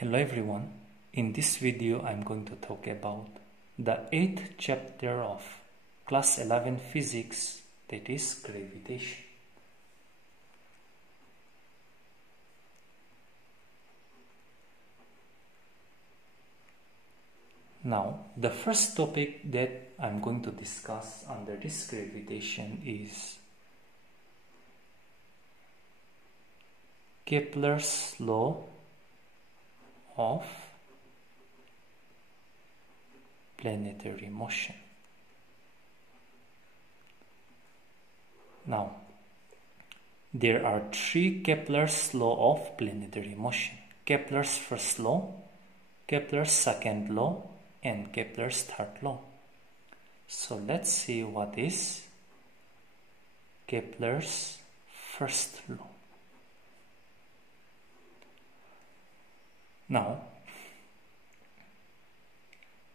Hello everyone, in this video I'm going to talk about the 8th chapter of class 11 physics, that is gravitation. Now the first topic that I'm going to discuss under this gravitation is Keplers Law of planetary motion. Now, there are three Keplers Law of planetary motion: Keplers First Law, Keplers Second Law, and Keplers Third Law. So let's see what is Keplers First Law. Now,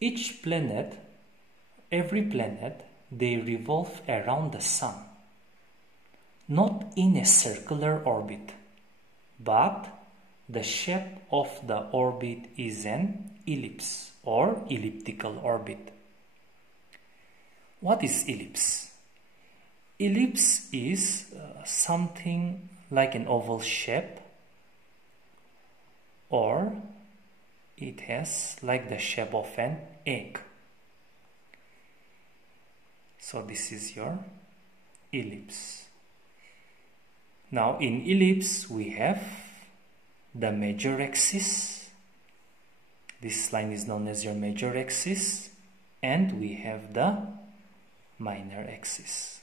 every planet, they revolve around the sun, not in a circular orbit, but the shape of the orbit is an ellipse or elliptical orbit. What is ellipse? Ellipse is something like an oval shape, or it has like the shape of an egg. So this is your ellipse. Now in ellipse we have the major axis. This line is known as your major axis, and we have the minor axis.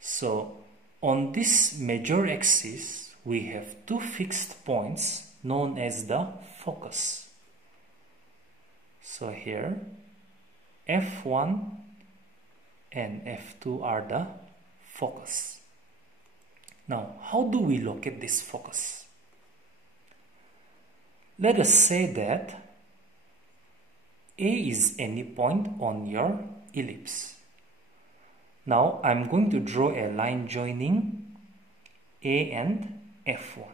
So on this major axis we have two fixed points known as the focus. So here F1 and F2 are the focus. Now, how do we locate this focus? Let us say that A is any point on your ellipse. Now, I'm going to draw a line joining A and F1.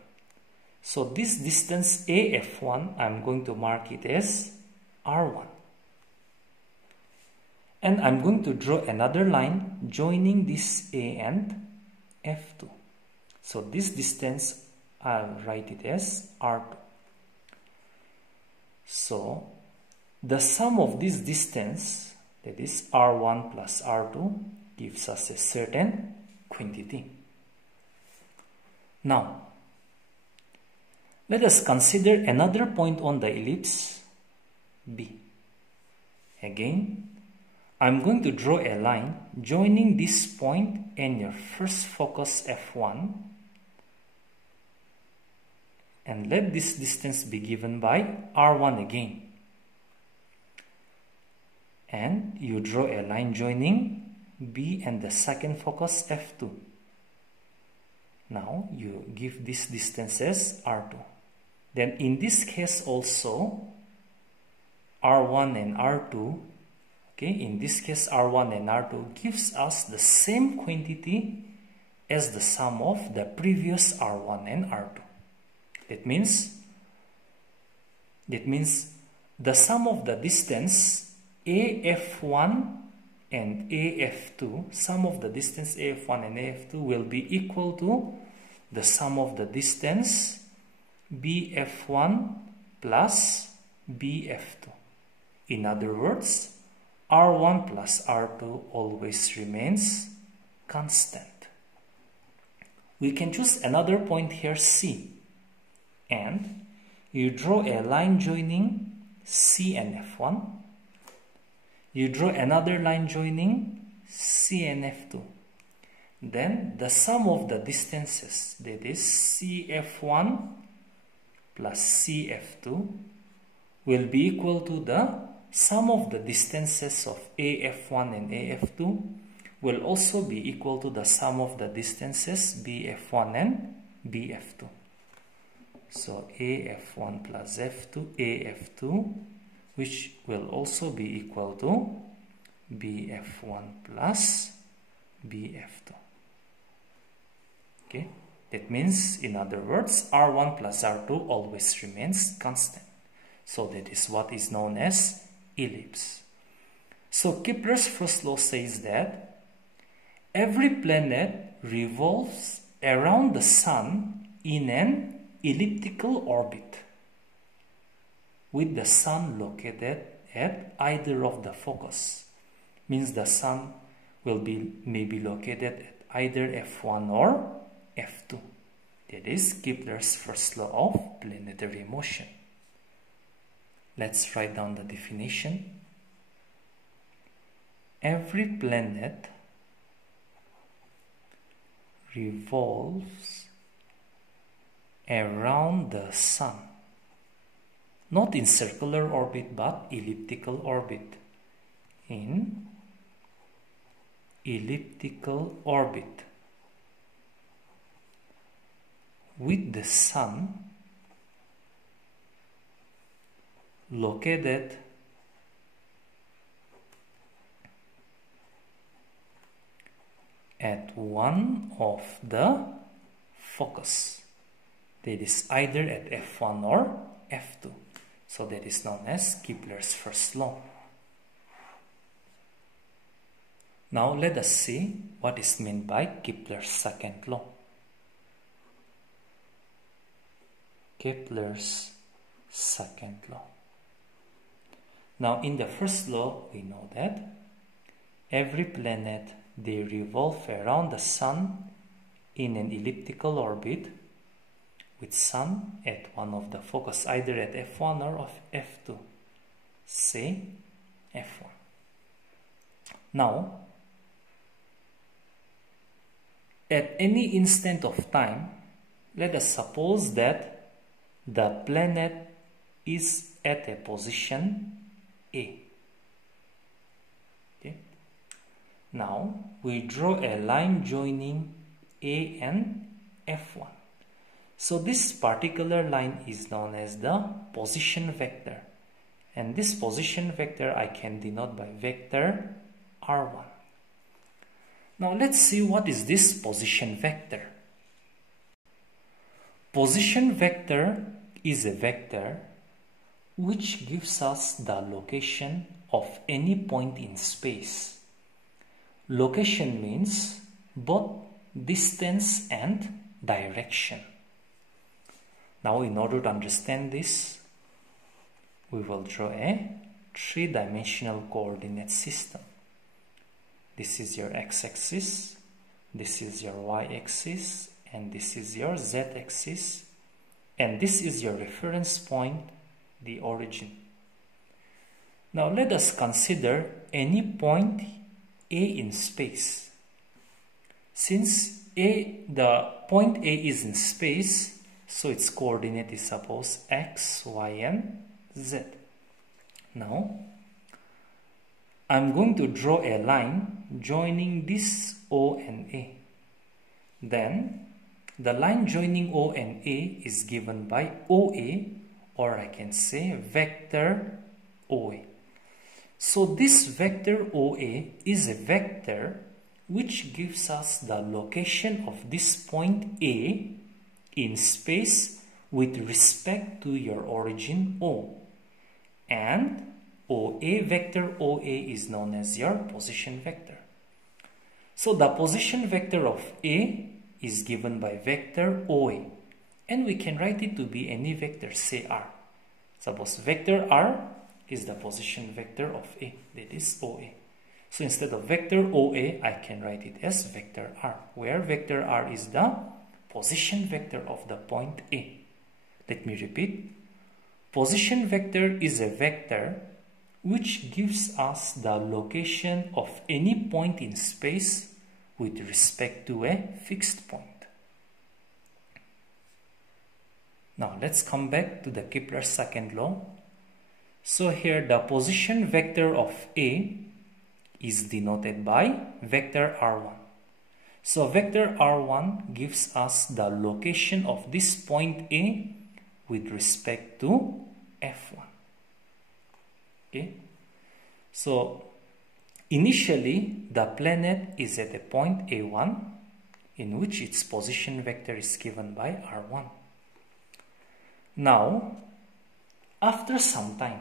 So this distance AF1, I'm going to mark it as R1. And I'm going to draw another line joining this A and F2. So this distance, I'll write it as R2. So the sum of this distance, that is R1 plus R2, gives us a certain quantity. Now, let us consider another point on the ellipse, B. Again, I'm going to draw a line joining this point and your first focus F1, and let this distance be given by R1 again. And you draw a line joining B and the second focus F2. Now you give this distance as R2. Then in this case also R1 and R2, okay, in this case R1 and R2 gives us the same quantity as the sum of the previous R1 and R2. That means the sum of the distance AF1 and AF2, sum of the distance AF1 and AF2 will be equal to the sum of the distance BF1 plus BF2. In other words, R1 plus R2 always remains constant. We can choose another point here, C, and you draw a line joining C and F1. You draw another line joining C and F2. Then the sum of the distances, that is CF1 plus CF2, will be equal to the sum of the distances of AF1 and AF2 will also be equal to the sum of the distances BF1 and BF2. So AF1 plus F2, AF2, which will also be equal to BF1 plus BF2. Okay, That means, in other words, R1 plus R2 always remains constant. So that is what is known as ellipse. So Kepler's first law says that every planet revolves around the Sun in an elliptical orbit, with the Sun located at either of the focus. Means the Sun may be located at either F1 or F2. That is Kepler's first law of planetary motion. Let's write down the definition. Every planet revolves around the Sun, not in circular orbit but elliptical orbit. In elliptical orbit, with the Sun located at one of the focus. That is either at F1 or F2. So that is known as Kepler's first law. Now let us see what is meant by Kepler's second law. Kepler's second law. Now in the first law we know that every planet, they revolve around the Sun in an elliptical orbit with Sun at one of the focus, either at F1 or of F2. Say F1. Now, at any instant of time, let us suppose that the planet is at a position A. Okay. Now, we draw a line joining A and F1. So, this particular line is known as the position vector. And this position vector I can denote by vector R1. Now, let's see what is this position vector. Position vector is a vector which gives us the location of any point in space. Location means both distance and direction. Now, in order to understand this, we will draw a three-dimensional coordinate system. This is your x-axis, this is your y-axis, and this is your z-axis, and this is your reference point, the origin. Now let us consider any point A in space. Since the point A is in space, so its coordinate is suppose x, y, and z. Now I'm going to draw a line joining this O and A. Then the line joining O and A is given by OA, or I can say vector OA. So this vector OA is a vector which gives us the location of this point A in space with respect to your origin O. And OA, vector OA is known as your position vector. So the position vector of A is given by vector OA. And we can write it to be any vector, say R. Suppose vector R is the position vector of A, that is OA. So instead of vector OA, I can write it as vector R, where vector R is the position vector of the point A. Let me repeat. Position vector is a vector which gives us the location of any point in space with respect to a fixed point. Now let's come back to the Keplers second law. So here the position vector of A is denoted by vector R1. So vector R1 gives us the location of this point A with respect to F1. Okay. So initially the planet is at a point A1 in which its position vector is given by r1. Now, after some time,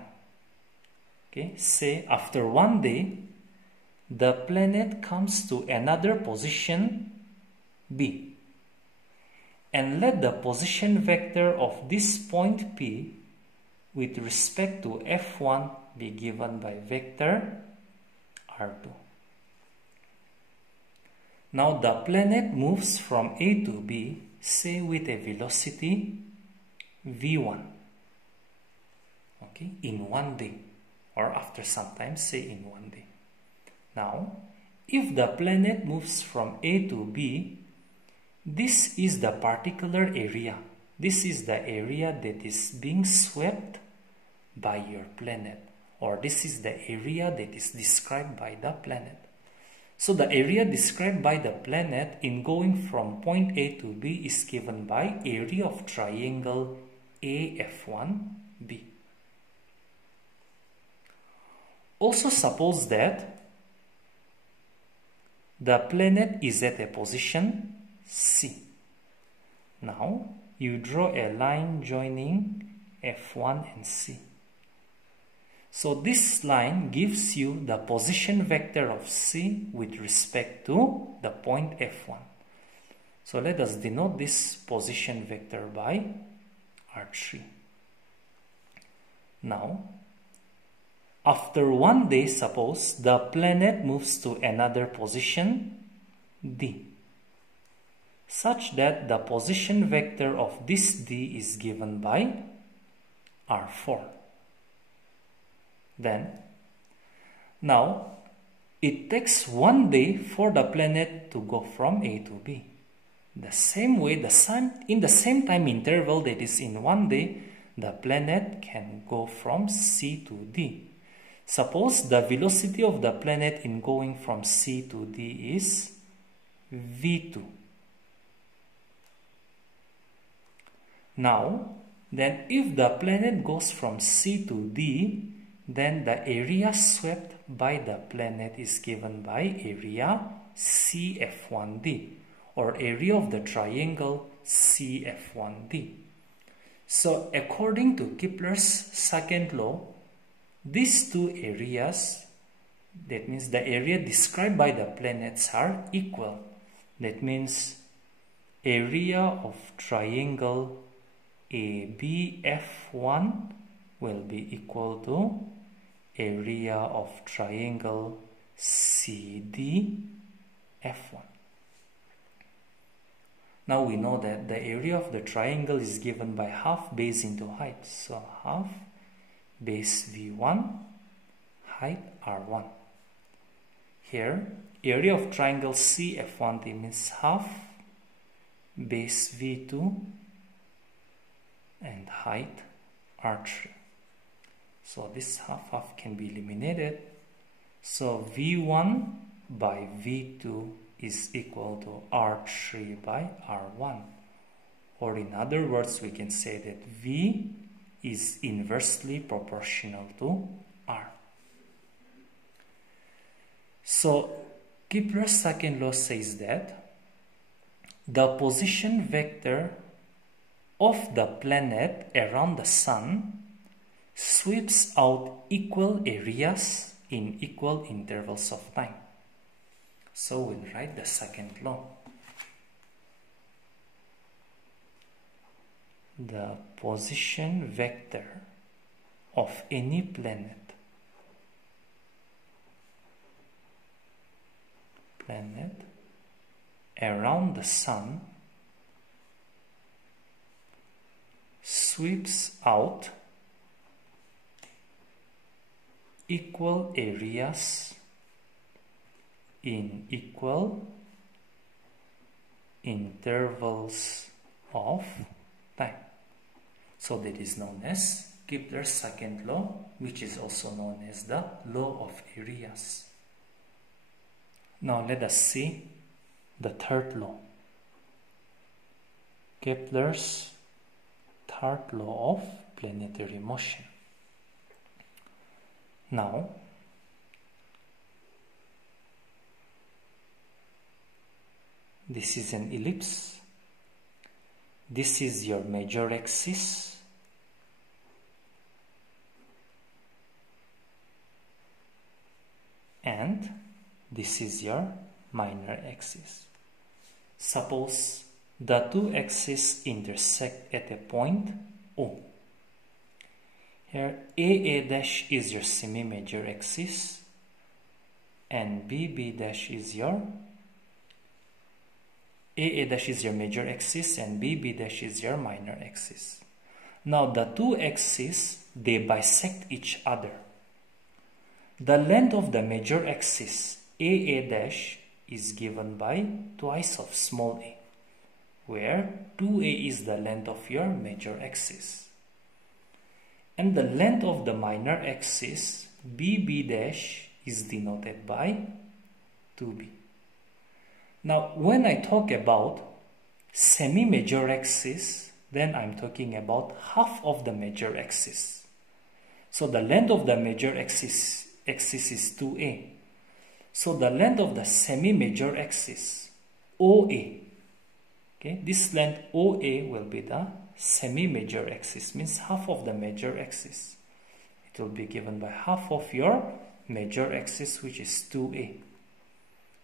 okay, say after 1 day, the planet comes to another position B, and let the position vector of this point P with respect to F1 be given by vector R2. Now the planet moves from A to B, say with a velocity V1, okay, in 1 day, or after some time, say in 1 day. Now, if the planet moves from A to B, this is the particular area. This is the area that is being swept by your planet, or this is the area that is described by the planet. So the area described by the planet in going from point A to B is given by area of triangle AF1B. Also suppose that the planet is at a position C. Now you draw a line joining F1 and C. So this line gives you the position vector of C with respect to the point F1. So let us denote this position vector by R3. Now, after 1 day, suppose the planet moves to another position D, such that the position vector of this D is given by R4. Then, now, it takes 1 day for the planet to go from A to B. The same way, in the same time interval, that is in 1 day, the planet can go from C to D. Suppose the velocity of the planet in going from C to D is V2. Now, then if the planet goes from C to D, then the area swept by the planet is given by area CF1D, or area of the triangle CF1D. So according to Keplers' second law, these two areas, that means the area described by the planets, are equal. That means area of triangle ABF1 will be equal to area of triangle CDF1. Now we know that the area of the triangle is given by half base into height. So half base V1, height R1. Here, area of triangle CF1D means half base V2 and height R3. So this half can be eliminated. So V1 by V2 is equal to R3 by R1. Or in other words, we can say that V is inversely proportional to R. So Keplers' second law says that the position vector of the planet around the sun sweeps out equal areas in equal intervals of time. So we'll write the second law. The position vector of any planet around the sun sweeps out equal areas in equal intervals of time. So that is known as Keplers' second law, which is also known as the law of areas. Now let us see the third law, Kepler's third law of planetary motion. Now, This is an ellipse. This is your major axis. And this is your minor axis. Suppose the two axes intersect at a point O. Here AA dash is your semi-major axis and BB dash is your AA dash is your major axis and BB dash is your minor axis. Now the two axes, they bisect each other. The length of the major axis AA dash is given by twice of small a, where 2a is the length of your major axis. And the length of the minor axis BB dash is denoted by 2b. Now when I talk about semi-major axis, then I'm talking about half of the major axis. So the length of the major axis is 2a. So the length of the semi-major axis OA, okay, this length OA will be the semi-major axis, means half of the major axis. It will be given by half of your major axis, which is 2a.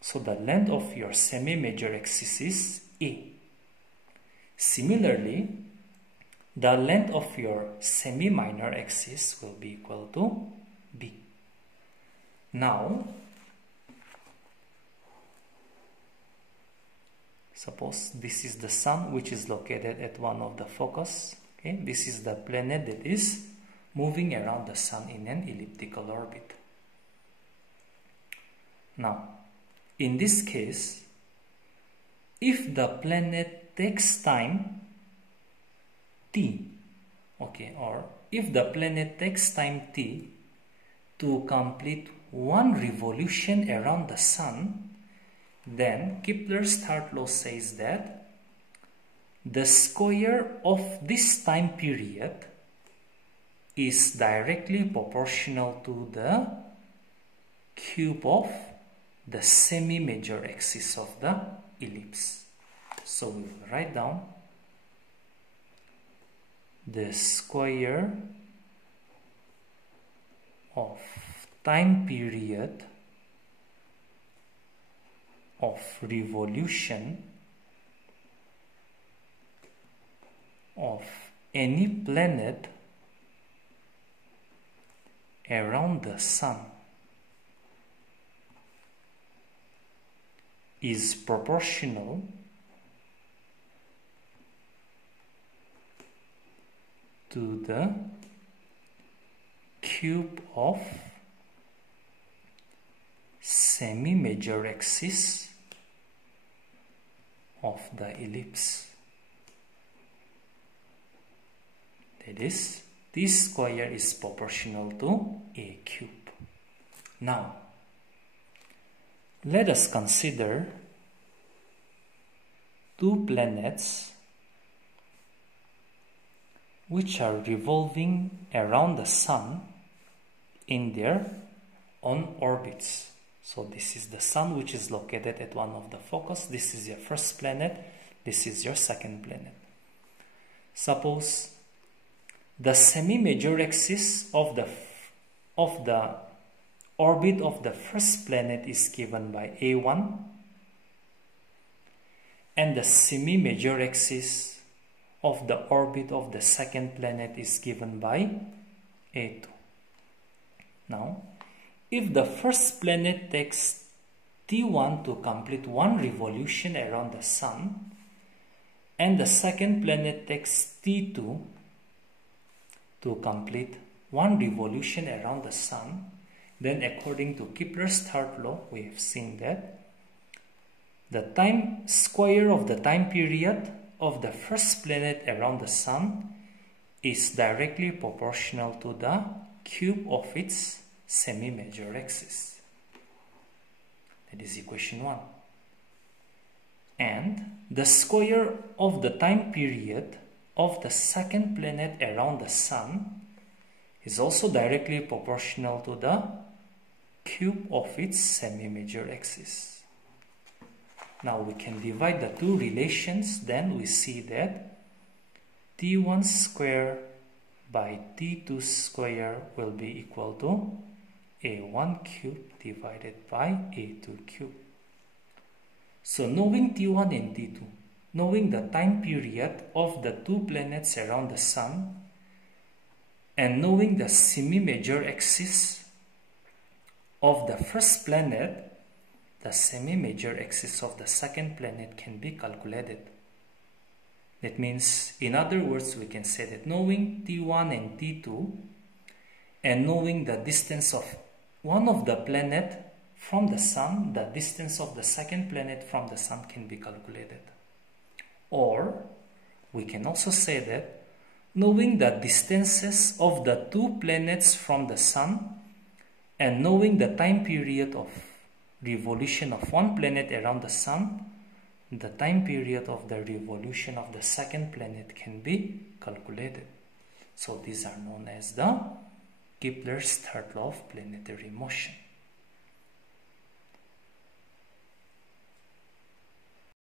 So the length of your semi-major axis is A. Similarly, the length of your semi-minor axis will be equal to B. Now, suppose this is the sun which is located at one of the focus. Okay, this is the planet that is moving around the sun in an elliptical orbit. Now, in this case, if the planet takes time t, okay, or if the planet takes time t to complete one revolution around the sun, then Keplers Third Law says that the square of this time period is directly proportional to the cube of the semi-major axis of the ellipse. So we will write down the square of time period of revolution of any planet around the sun is proportional to the cube of semi-major axis of the ellipse. That is, t square is proportional to a cube. Now, let us consider two planets which are revolving around the sun in their own orbits. So this is the sun which is located at one of the focus. This is your first planet. This is your second planet. Suppose the semi-major axis of the orbit of the first planet is given by A1 and the semi-major axis of the orbit of the second planet is given by A2. Now, if the first planet takes T1 to complete one revolution around the sun and the second planet takes T2 to complete one revolution around the sun, then according to Keplers Third Law, we have seen that the time square of the time period of the first planet around the sun is directly proportional to the cube of its semi-major axis. That is equation 1. And the square of the time period of the second planet around the sun is also directly proportional to the cube of its semi-major axis. Now we can divide the two relations, then we see that T1 square by T2 square will be equal to A1 cube divided by A2 cube. So knowing T1 and T2, knowing the time period of the two planets around the Sun, and knowing the semi-major axis of the first planet, the semi-major axis of the second planet can be calculated. That means, in other words, we can say that knowing T1 and T2 and knowing the distance of one of the planet from the Sun, the distance of the second planet from the Sun can be calculated. Or we can also say that knowing the distances of the two planets from the Sun and knowing the time period of revolution of one planet around the Sun, the time period of the revolution of the second planet can be calculated. So these are known as the Kepler's third law of planetary motion.